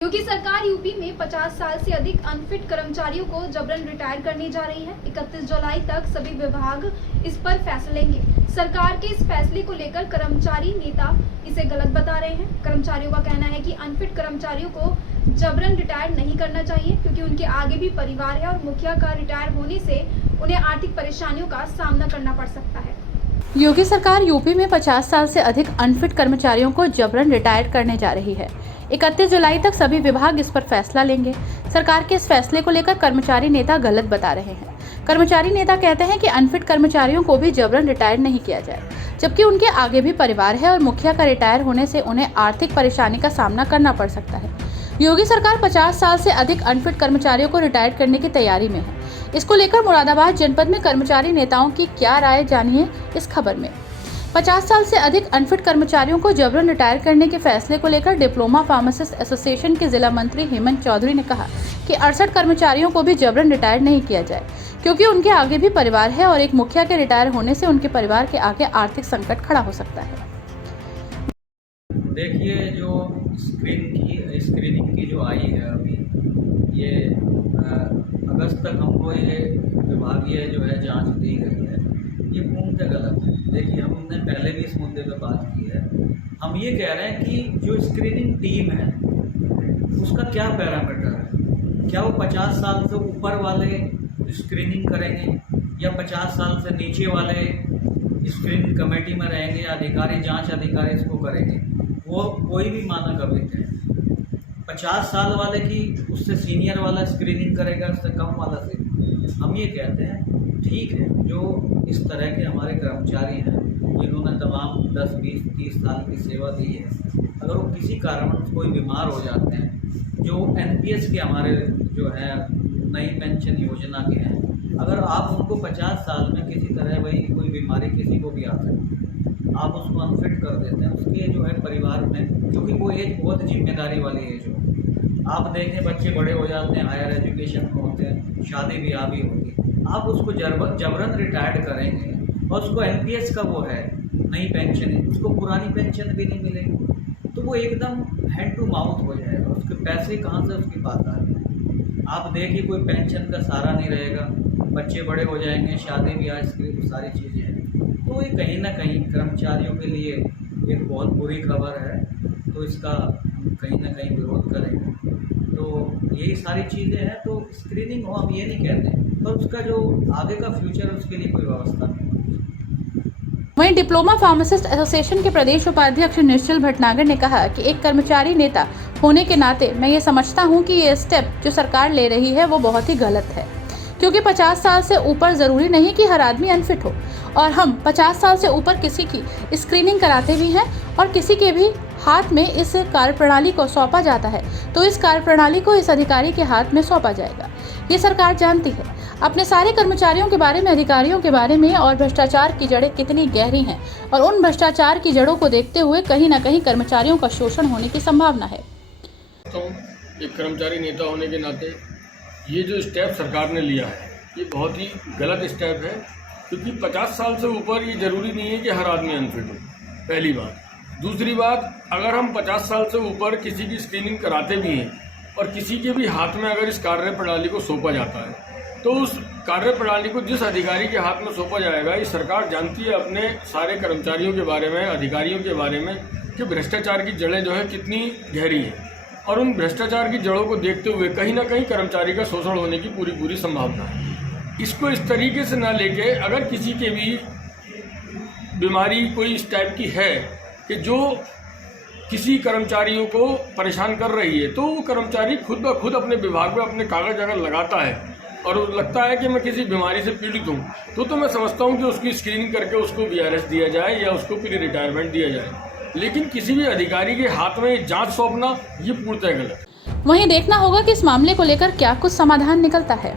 योगी सरकार यूपी में 50 साल से अधिक अनफिट कर्मचारियों को जबरन रिटायर करने जा रही है। 31 जुलाई तक सभी विभाग इस पर फैसला लेंगे। सरकार के इस फैसले को लेकर कर्मचारी नेता इसे गलत बता रहे हैं। कर्मचारियों का कहना है कि अनफिट कर्मचारियों को जबरन रिटायर नहीं करना चाहिए, क्योंकि उनके आगे भी परिवार है और मुखिया का रिटायर होने से उन्हें आर्थिक परेशानियों का सामना करना पड़ सकता है। योगी सरकार यूपी में 50 साल से अधिक अनफिट कर्मचारियों को जबरन रिटायर करने जा रही है। 31 जुलाई तक सभी विभाग इस पर फैसला लेंगे। सरकार के इस फैसले को लेकर कर्मचारी नेता गलत बता रहे हैं। कर्मचारी नेता कहते हैं कि अनफिट कर्मचारियों को भी जबरन रिटायर नहीं किया जाए, जबकि उनके आगे भी परिवार है और मुखिया का रिटायर होने से उन्हें आर्थिक परेशानी का सामना करना पड़ सकता है। योगी सरकार 50 साल से अधिक अनफिट कर्मचारियों को रिटायर करने की तैयारी में है। इसको लेकर मुरादाबाद जनपद में कर्मचारी नेताओं की क्या राय, जानिए इस खबर में। 50 साल से अधिक अनफिट कर्मचारियों को जबरन रिटायर करने के फैसले को लेकर डिप्लोमा फार्मासिस्ट एसोसिएशन के जिला मंत्री हेमंत चौधरी ने कहा कि 68 कर्मचारियों को भी जबरन रिटायर नहीं किया जाए, क्योंकि उनके आगे भी परिवार है और एक मुखिया के रिटायर होने से उनके परिवार के आगे आर्थिक संकट खड़ा हो सकता है। देखिए, जो स्क्रीनिंग की जो आई है अभी, ये अगस्त तक हमको ये विभागीय जो है जांच दी गई है, ये पूर्णतः गलत है। देखिए, हमने पहले भी इस मुद्दे पर बात की है। हम ये कह रहे हैं कि जो स्क्रीनिंग टीम है उसका क्या पैरामीटर है। क्या वो 50 साल से ऊपर वाले स्क्रीनिंग करेंगे या 50 साल से नीचे वाले स्क्रीनिंग कमेटी में रहेंगे या अधिकारी, जांच अधिकारी इसको करेंगे। वो कोई भी मानक अभित है। 50 साल वाले की उससे सीनियर वाला स्क्रीनिंग करेगा, उससे कम वाला से। हम ये कहते हैं ठीक है, जो इस तरह के हमारे कर्मचारी हैं जिन्होंने तमाम 10, 20, 30 साल की सेवा दी है, अगर वो किसी कारणवश कोई बीमार हो जाते हैं, जो NPS के हमारे जो है नई पेंशन योजना के हैं, अगर आप उनको 50 साल में किसी तरह भाई कोई बीमारी किसी को भी आ सकती है, आप उसको अनफिट कर देते हैं, उसके जो है परिवार में, क्योंकि वो एज बहुत जिम्मेदारी वाली एज हो। आप देखें, बच्चे बड़े हो जाते हैं, हायर एजुकेशन में होते हैं, शादी ब्याह भी होती है, आप उसको जबरन रिटायर्ड करेंगे और उसको NPS का वो है नई पेंशन है, उसको पुरानी पेंशन भी नहीं मिलेगी, तो वो एकदम हैंड टू माउथ हो जाएगा। उसके पैसे कहाँ से उसके पास आएंगे। आप देखिए, कोई पेंशन का सहारा नहीं रहेगा, बच्चे बड़े हो जाएंगे, शादी ब्याह, इसकी सारी चीज़ें हैं, तो ये कहीं ना कहीं कर्मचारियों के लिए एक बहुत बुरी खबर है। तो इसका कहीं ना कहीं विरोध करेंगे। तो यही सारी चीज़ें हैं। तो स्क्रीनिंग हो, हम ये नहीं कहते, पर उसका जो आगे का फ्यूचर है उसके लिए कोई व्यवस्था नहीं। वहीं डिप्लोमा फार्मासिस्ट एसोसिएशन के प्रदेश उपाध्यक्ष निश्चल भटनागर ने कहा कि एक कर्मचारी नेता होने के नाते मैं ये समझता हूँ कि ये स्टेप जो सरकार ले रही है वो बहुत ही गलत है, क्योंकि 50 साल से ऊपर ज़रूरी नहीं कि हर आदमी अनफिट हो, और हम 50 साल से ऊपर किसी की स्क्रीनिंग कराते भी हैं और किसी के भी हाथ में इस कार्यप्रणाली को सौंपा जाता है, तो इस कार्यप्रणाली को इस अधिकारी के हाथ में सौंपा जाएगा। ये सरकार जानती है अपने सारे कर्मचारियों के बारे में, अधिकारियों के बारे में, और भ्रष्टाचार की जड़ें कितनी गहरी हैं, और उन भ्रष्टाचार की जड़ों को देखते हुए कहीं ना कहीं कर्मचारियों का शोषण होने की संभावना है। तो एक कर्मचारी नेता होने के नाते ये जो स्टेप सरकार ने लिया है, ये बहुत ही गलत स्टेप है, क्योंकि 50 साल से ऊपर ये ज़रूरी नहीं है कि हर आदमी अनफिट हो, पहली बात। दूसरी बात, अगर हम 50 साल से ऊपर किसी की स्क्रीनिंग कराते भी हैं और किसी के भी हाथ में अगर इस कार्य प्रणाली को सौंपा जाता है, तो उस कार्य प्रणाली को जिस अधिकारी के हाथ में सौंपा जाएगा, ये सरकार जानती है अपने सारे कर्मचारियों के बारे में, अधिकारियों के बारे में, कि भ्रष्टाचार की जड़ें जो है कितनी गहरी है, और उन भ्रष्टाचार की जड़ों को देखते हुए कहीं ना कहीं कर्मचारी का शोषण होने की पूरी संभावना है। इसको इस तरीके से ना लेके, अगर किसी के भी बीमारी कोई इस टाइप की है कि जो किसी कर्मचारियों को परेशान कर रही है, तो वो कर्मचारी खुद ब खुद अपने विभाग में अपने कागज अगर लगाता है और लगता है कि मैं किसी बीमारी से पीड़ित हूँ, तो मैं समझता हूँ कि उसकी स्क्रीनिंग करके उसको VRS दिया जाए या उसको प्री रिटायरमेंट दिया जाए। लेकिन किसी भी अधिकारी के हाथ में जांच सौंपना, ये पूर्णतः गलत है। वहीं देखना होगा कि इस मामले को लेकर क्या कुछ समाधान निकलता है।